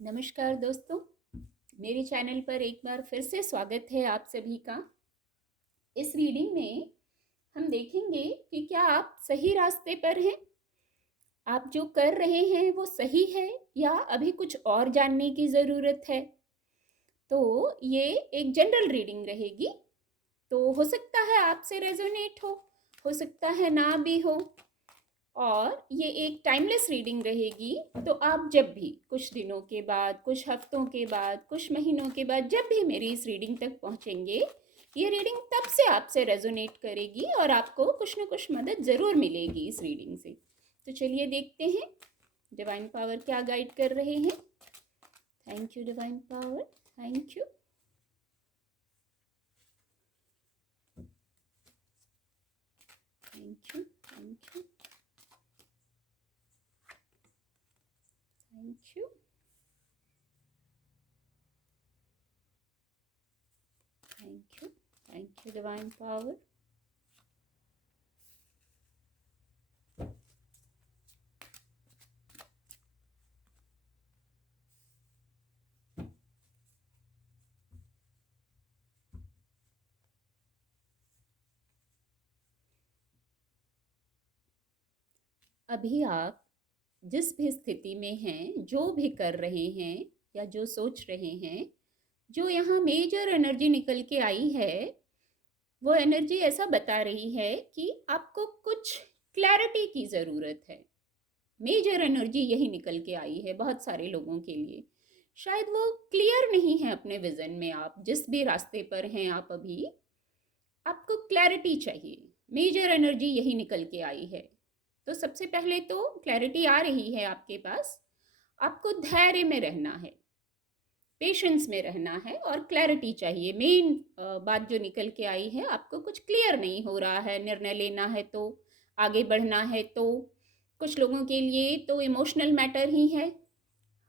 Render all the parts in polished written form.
नमस्कार दोस्तों, मेरे चैनल पर एक बार फिर से स्वागत है आप सभी का। इस रीडिंग में हम देखेंगे कि क्या आप सही रास्ते पर हैं, आप जो कर रहे हैं वो सही है या अभी कुछ और जानने की ज़रूरत है। तो ये एक जनरल रीडिंग रहेगी, तो हो सकता है आपसे रेजोनेट हो सकता है ना भी हो। और ये एक टाइमलेस रीडिंग रहेगी, तो आप जब भी कुछ दिनों के बाद, कुछ हफ्तों के बाद, कुछ महीनों के बाद जब भी मेरी इस रीडिंग तक पहुंचेंगे, ये रीडिंग तब से आपसे रेजोनेट करेगी और आपको कुछ ना कुछ मदद ज़रूर मिलेगी इस रीडिंग से। तो चलिए देखते हैं डिवाइन पावर क्या गाइड कर रहे हैं। Thank you divine power, thank you. Thank you, thank you, thank you, thank you, thank you divine power. अभी आप जिस भी स्थिति में हैं, जो भी कर रहे हैं या जो सोच रहे हैं, जो यहाँ मेजर एनर्जी निकल के आई है, वो एनर्जी ऐसा बता रही है कि आपको कुछ क्लैरिटी की ज़रूरत है। मेजर एनर्जी यही निकल के आई है बहुत सारे लोगों के लिए। शायद वो क्लियर नहीं है अपने विज़न में। आप जिस भी रास्ते पर हैं आप अभी, आपको क्लैरिटी चाहिए। मेजर एनर्जी यही निकल के आई है। तो सबसे पहले तो क्लैरिटी आ रही है आपके पास। आपको धैर्य में रहना है, पेशेंस में रहना है और क्लैरिटी चाहिए। मेन बात जो निकल के आई है, आपको कुछ क्लियर नहीं हो रहा है। निर्णय लेना है तो, आगे बढ़ना है तो, कुछ लोगों के लिए तो इमोशनल मैटर ही है,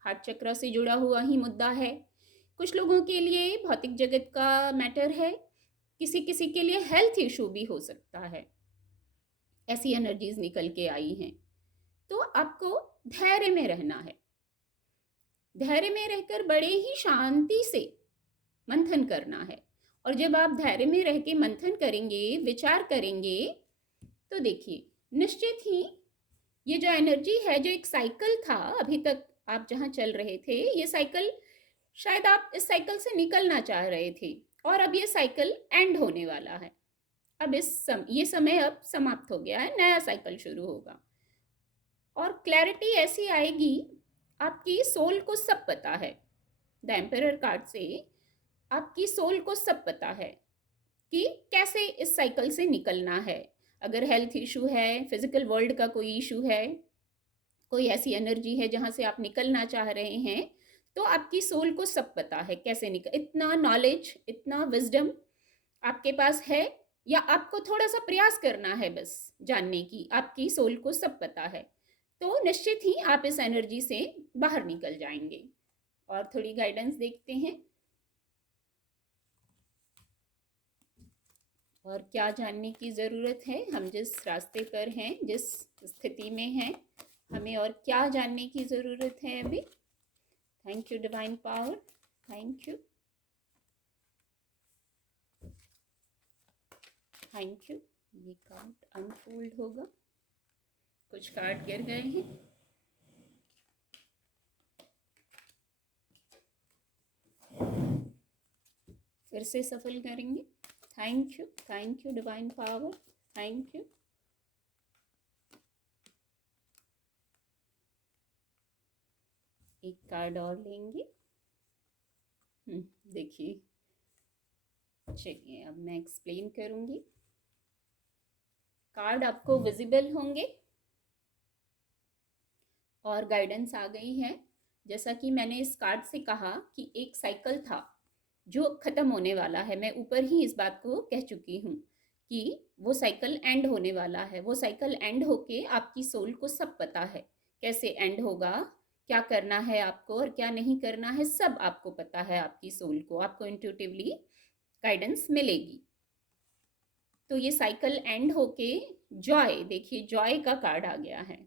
हार्ट चक्र से जुड़ा हुआ ही मुद्दा है। कुछ लोगों के लिए भौतिक जगत का मैटर है, किसी किसी के लिए हेल्थ इशू भी हो सकता है। ऐसी एनर्जीज निकल के आई हैं। तो आपको धैर्य में रहना है। धैर्य में रहकर बड़े ही शांति से मंथन करना है। और जब आप धैर्य में रह के मंथन करेंगे, विचार करेंगे, तो देखिए निश्चित ही ये जो एनर्जी है, जो एक साइकिल था अभी तक आप जहाँ चल रहे थे, ये साइकिल शायद आप इस साइकिल से निकलना चाह रहे थे और अब ये साइकिल एंड होने वाला है। अब ये समय अब समाप्त हो गया है, नया साइकिल शुरू होगा। और क्लैरिटी ऐसी आएगी, आपकी सोल को सब पता है। द एम्परर कार्ड से आपकी सोल को सब पता है कि कैसे इस साइकिल से निकलना है। अगर हेल्थ इशू है, फिजिकल वर्ल्ड का कोई इशू है, कोई ऐसी एनर्जी है जहाँ से आप निकलना चाह रहे हैं, तो आपकी सोल को सब पता है कैसे निकल। इतना नॉलेज, इतना विजडम आपके पास है, या आपको थोड़ा सा प्रयास करना है बस जानने की। आपकी सोल को सब पता है, तो निश्चित ही आप इस एनर्जी से बाहर निकल जाएंगे। और थोड़ी गाइडेंस देखते हैं और क्या जानने की ज़रूरत है। हम जिस रास्ते पर हैं, जिस स्थिति में हैं, हमें और क्या जानने की ज़रूरत है अभी। Thank you divine power, thank you, thank you. ये कार्ड अनफोल्ड होगा, कुछ कार्ड गिर गए हैं। फिर से सफल करेंगे। Thank you divine power, thank you. एक कार्ड और लेंगे। देखिए, चलिए अब मैं एक्सप्लेन करूंगी। कार्ड आपको विजिबल होंगे और गाइडेंस आ गई है। जैसा कि मैंने इस कार्ड से कहा कि एक साइकिल था जो ख़त्म होने वाला है। मैं ऊपर ही इस बात को कह चुकी हूँ कि वो साइकिल एंड होने वाला है। वो साइकिल एंड होके आपकी सोल को सब पता है कैसे एंड होगा, क्या करना है आपको और क्या नहीं करना है, सब आपको पता है। आपकी सोल को, आपको इंट्यूटिवली गाइडेंस मिलेगी। तो ये साइकिल एंड होके जॉय, देखिए जॉय का कार्ड आ गया है।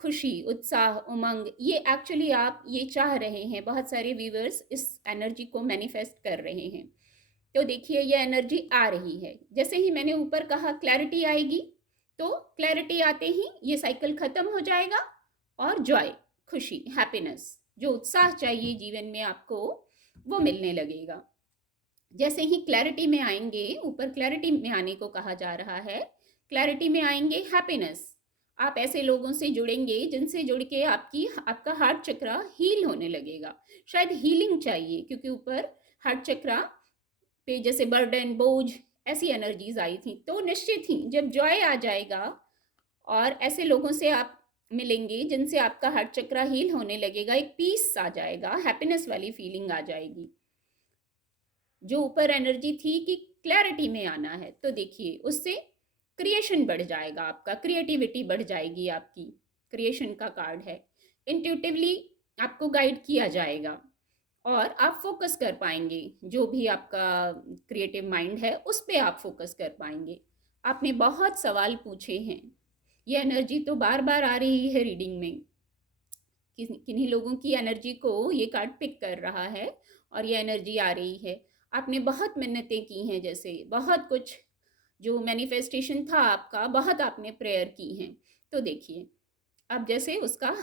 खुशी, उत्साह, उमंग, ये एक्चुअली आप ये चाह रहे हैं। बहुत सारे व्यूअर्स इस एनर्जी को मैनिफेस्ट कर रहे हैं। तो देखिए ये एनर्जी आ रही है। जैसे ही मैंने ऊपर कहा क्लैरिटी आएगी, तो क्लैरिटी आते ही ये साइकिल खत्म हो जाएगा और जॉय, खुशी, हैप्पीनेस, जो उत्साह चाहिए जीवन में आपको, वो मिलने लगेगा। जैसे ही क्लैरिटी में आएंगे, ऊपर क्लैरिटी में आने को कहा जा रहा है, क्लैरिटी में आएंगे हैप्पीनेस। आप ऐसे लोगों से जुड़ेंगे जिनसे जुड़ के आपका हार्ट चक्रा हील होने लगेगा। शायद हीलिंग चाहिए, क्योंकि ऊपर हार्ट चक्रा पे जैसे बर्डन, बोझ, ऐसी एनर्जीज आई थी। तो निश्चित ही जब जॉय आ जाएगा और ऐसे लोगों से आप मिलेंगे जिनसे आपका हार्ट चक्रा हील होने लगेगा, एक पीस आ जाएगा, हैप्पीनेस वाली फीलिंग आ जाएगी। जो ऊपर एनर्जी थी कि क्लैरिटी में आना है, तो देखिए उससे क्रिएशन बढ़ जाएगा, आपका क्रिएटिविटी बढ़ जाएगी। आपकी क्रिएशन का कार्ड है। इंट्यूटिवली आपको गाइड किया जाएगा और आप फोकस कर पाएंगे। जो भी आपका क्रिएटिव माइंड है उस पर आप फोकस कर पाएंगे। आपने बहुत सवाल पूछे हैं। ये एनर्जी तो बार बार आ रही है रीडिंग में। किन्हीं लोगों की एनर्जी को ये कार्ड पिक कर रहा है और ये एनर्जी आ रही है। आपने बहुत मिन्नतें की हैं, जैसे बहुत कुछ जो मैनिफेस्टेशन था आपका, बहुत आपने प्रेयर की हैं। तो देखिए अब जैसे उसका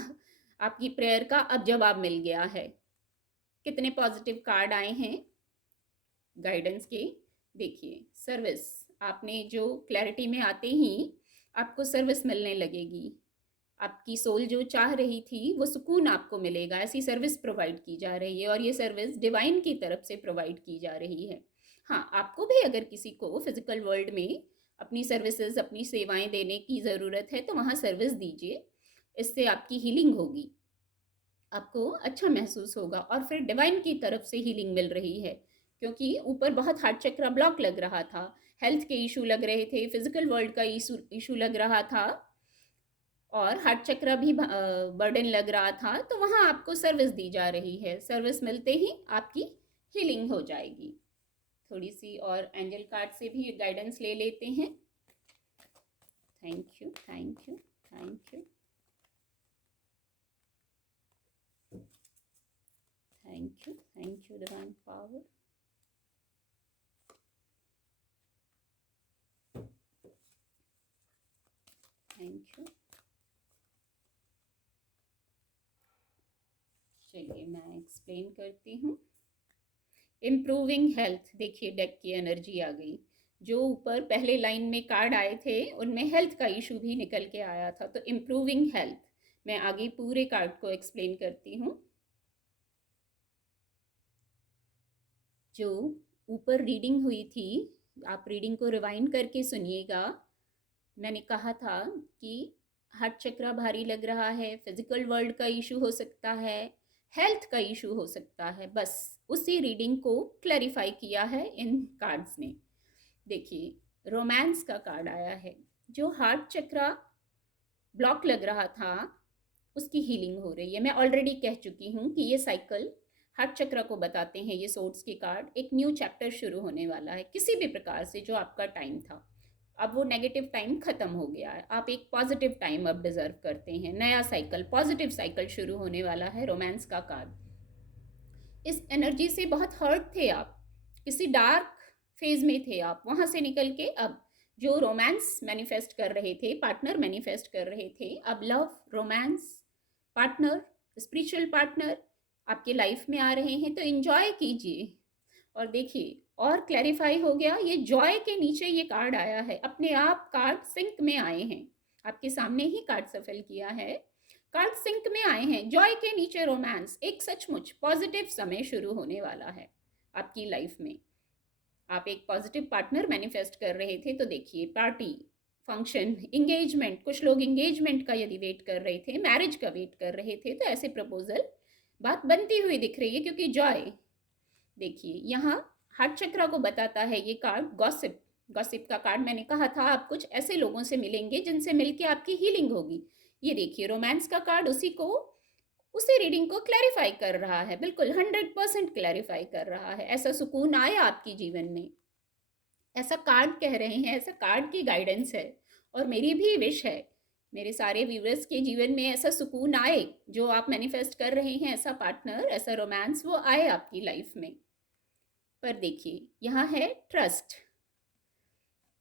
आपकी प्रेयर का अब जवाब मिल गया है। कितने पॉजिटिव कार्ड आए हैं गाइडेंस के। देखिए सर्विस, आपने जो क्लैरिटी में आते ही आपको सर्विस मिलने लगेगी। आपकी सोल जो चाह रही थी वो सुकून आपको मिलेगा। ऐसी सर्विस प्रोवाइड की जा रही है और ये सर्विस डिवाइन की तरफ से प्रोवाइड की जा रही है। हाँ, आपको भी अगर किसी को फिजिकल वर्ल्ड में अपनी सर्विसेज, अपनी सेवाएं देने की ज़रूरत है तो वहाँ सर्विस दीजिए। इससे आपकी हीलिंग होगी, आपको अच्छा महसूस होगा और फिर डिवाइन की तरफ से हीलिंग मिल रही है। क्योंकि ऊपर बहुत हार्ट चक्रा ब्लॉक लग रहा था, हेल्थ के इशू लग रहे थे, फिजिकल वर्ल्ड का इशू लग रहा था और हार्ट चक्र भी बर्डन लग रहा था। तो वहाँ आपको सर्विस दी जा रही है। सर्विस मिलते ही आपकी हीलिंग हो जाएगी। थोड़ी सी और एंजल कार्ड से भी गाइडेंस ले लेते हैं। Thank you, thank you, thank you, thank you, thank you divine power. Thank you. चलिए मैं एक्सप्लेन करती हूँ। इम्प्रूविंग हेल्थ, देखिए डेक की एनर्जी आ गई। जो ऊपर पहले लाइन में कार्ड आए थे उनमें हेल्थ का इशू भी निकल के आया था। तो इम्प्रूविंग हेल्थ, मैं आगे पूरे कार्ड को एक्सप्लेन करती हूँ। जो ऊपर रीडिंग हुई थी, आप रीडिंग को रिवाइंड करके सुनिएगा। मैंने कहा था कि हार्ट चक्रा भारी लग रहा है, फिजिकल वर्ल्ड का इशू हो सकता है, हेल्थ का इशू हो सकता है। बस उसी रीडिंग को क्लैरिफाई किया है इन कार्ड्स ने। देखिए रोमांस का कार्ड आया है। जो हार्ट चक्रा ब्लॉक लग रहा था उसकी हीलिंग हो रही है। मैं ऑलरेडी कह चुकी हूँ कि ये साइकिल हार्ट चक्र को बताते हैं। ये सोर्ट्स के कार्ड, एक न्यू चैप्टर शुरू होने वाला है किसी भी प्रकार से। जो आपका टाइम था, अब वो नेगेटिव टाइम खत्म हो गया है। आप एक पॉजिटिव टाइम अब डिजर्व करते हैं। नया साइकिल, पॉजिटिव साइकिल शुरू होने वाला है। रोमांस का कार्ड, इस एनर्जी से बहुत हर्ट थे आप, किसी डार्क फेज में थे आप। वहां से निकल के अब जो रोमांस मैनिफेस्ट कर रहे थे, पार्टनर मैनिफेस्ट कर रहे थे, अब love, romance, partner, spiritual partner आपके लाइफ में आ रहे हैं। तो एंजॉय कीजिए। और देखिए और क्लैरिफाई हो गया। ये जॉय के नीचे ये कार्ड आया है, अपने आप कार्ड सिंक में आए हैं। आपके सामने ही कार्ड सफल किया है, कार्ड सिंक में आए हैं। जॉय के नीचे रोमांस, एक सचमुच पॉजिटिव समय शुरू होने वाला है आपकी लाइफ में। आप एक पॉजिटिव पार्टनर मैनिफेस्ट कर रहे थे, तो देखिए पार्टी, फंक्शन, इंगेजमेंट, कुछ लोग इंगेजमेंट का यदि वेट कर रहे थे, मैरिज का वेट कर रहे थे, तो ऐसे प्रपोजल बात बनती हुई दिख रही है। क्योंकि जॉय, देखिए यहाँ हार्ट चक्रा को बताता है ये कार्ड गॉसिप। गॉसिप का कार्ड, मैंने कहा था आप कुछ ऐसे लोगों से मिलेंगे जिनसे मिलके आपकी हीलिंग होगी। ये देखिए रोमांस का कार्ड उसी रीडिंग को क्लैरिफाई कर रहा है, बिल्कुल 100% क्लैरिफाई कर रहा है। ऐसा सुकून आया आपके जीवन में, ऐसा कार्ड कह रहे हैं, ऐसा कार्ड की गाइडेंस है। और मेरी भी विश है, मेरे सारे व्यूअर्स के जीवन में ऐसा सुकून आए, जो आप मैनिफेस्ट कर रहे हैं, ऐसा पार्टनर, ऐसा रोमांस वो आए आपकी लाइफ में। पर देखिए, यहाँ है ट्रस्ट।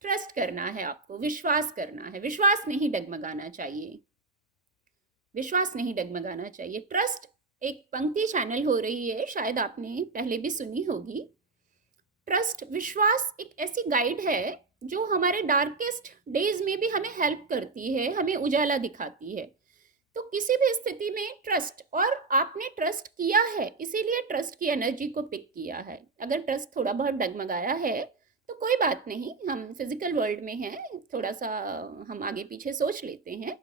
ट्रस्ट करना है आपको, विश्वास करना है, विश्वास नहीं डगमगाना चाहिए, विश्वास नहीं डगमगाना चाहिए। ट्रस्ट एक पंक्ति चैनल हो रही है, शायद आपने पहले भी सुनी होगी। ट्रस्ट, विश्वास एक ऐसी गाइड है जो हमारे डार्केस्ट डेज में भी हमें हेल्प करती है, हमें उजाला दिखाती है। तो किसी भी स्थिति में ट्रस्ट, और आपने ट्रस्ट किया है, इसीलिए ट्रस्ट की एनर्जी को पिक किया है। अगर ट्रस्ट थोड़ा बहुत डगमगाया है तो कोई बात नहीं, हम फिजिकल वर्ल्ड में हैं, थोड़ा सा हम आगे पीछे सोच लेते हैं।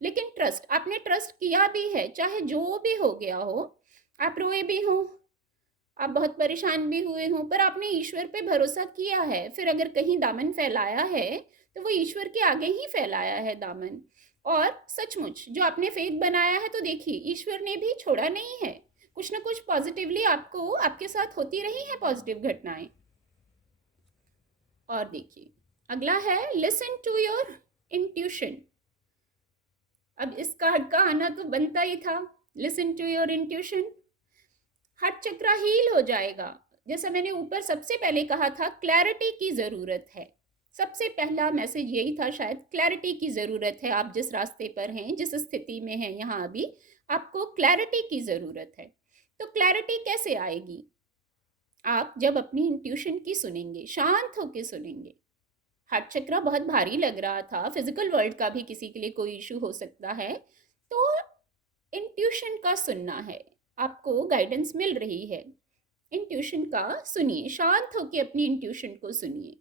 लेकिन ट्रस्ट, आपने ट्रस्ट किया भी है, चाहे जो भी हो गया हो, आप रोए भी हो, आप बहुत परेशान भी हुए हो, पर आपने ईश्वर पे भरोसा किया है। फिर अगर कहीं दामन फैलाया है तो वो ईश्वर के आगे ही फैलाया है दामन। और सचमुच जो आपने फेथ बनाया है, तो देखिए ईश्वर ने भी छोड़ा नहीं है, कुछ ना कुछ पॉजिटिवली आपको, आपके साथ होती रही है पॉजिटिव घटनाएं। और देखिए अगला है लिसन टू योर इंट्यूशन। अब इस कार्ड का आना तो बनता ही था, listen to your intuition. Heart chakra heal हो जाएगा। जैसा मैंने ऊपर सबसे पहले कहा था, क्लैरिटी की ज़रूरत है। सबसे पहला मैसेज यही था शायद, क्लैरिटी की ज़रूरत है। आप जिस रास्ते पर हैं, जिस स्थिति में हैं यहाँ अभी, आपको क्लैरिटी की ज़रूरत है। तो क्लैरिटी कैसे आएगी? आप जब अपनी इंट्यूशन की सुनेंगे, शांत होकर सुनेंगे। हार्ट चक्र बहुत भारी लग रहा था, फिजिकल वर्ल्ड का भी किसी के लिए कोई इशू हो सकता है, तो इंट्यूशन का सुनना है, आपको गाइडेंस मिल रही है। इंट्यूशन का सुनिए, शांत होकर अपनी इंट्यूशन को सुनिए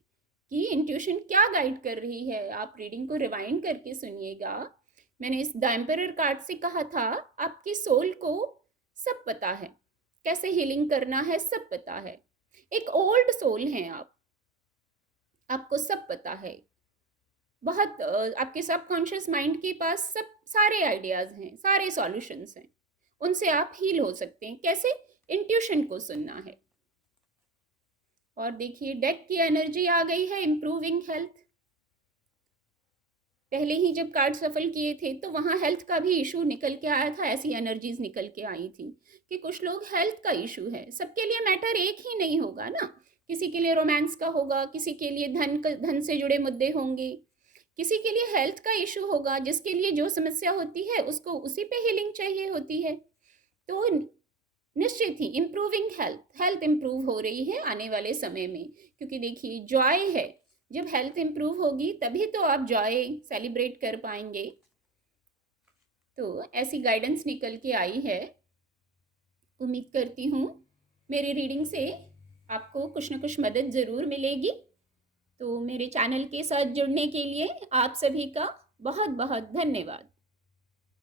कि इंट्यूशन क्या गाइड कर रही है। आप रीडिंग को रिवाइंड करके सुनिएगा। मैंने इस द एम्परर कार्ड से कहा था, आपकी सोल को सब पता है, कैसे हीलिंग करना है सब पता है। एक ओल्ड सोल हैं आप, आपको सब पता है। बहुत आपके सबकॉन्शियस माइंड के पास सब सारे आइडियाज़ हैं, सारे सॉल्यूशंस हैं, उनसे आप हील हो सकते हैं। कैसे? इंट्यूशन को सुनना है। और देखिए डेक की एनर्जी आ गई है, इम्प्रूविंग हेल्थ। पहले ही जब कार्ड सफल किए थे तो वहाँ हेल्थ का भी इशू निकल के आया था, ऐसी एनर्जीज निकल के आई थी कि कुछ लोग हेल्थ का इशू है। सबके लिए मैटर एक ही नहीं होगा ना, किसी के लिए रोमांस का होगा, किसी के लिए धन से जुड़े मुद्दे होंगे, किसी के लिए हेल्थ का इशू होगा, जिसके लिए जो समस्या होती है उसको उसी पे हीलिंग चाहिए होती है। तो निश्चित ही इम्प्रूविंग हेल्थ इम्प्रूव हो रही है आने वाले समय में, क्योंकि देखिए जॉय है। जब हेल्थ इम्प्रूव होगी तभी तो आप जॉय सेलिब्रेट कर पाएंगे। तो ऐसी गाइडेंस निकल के आई है। उम्मीद करती हूँ मेरी रीडिंग से आपको कुछ ना कुछ मदद ज़रूर मिलेगी। तो मेरे चैनल के साथ जुड़ने के लिए आप सभी का बहुत बहुत धन्यवाद।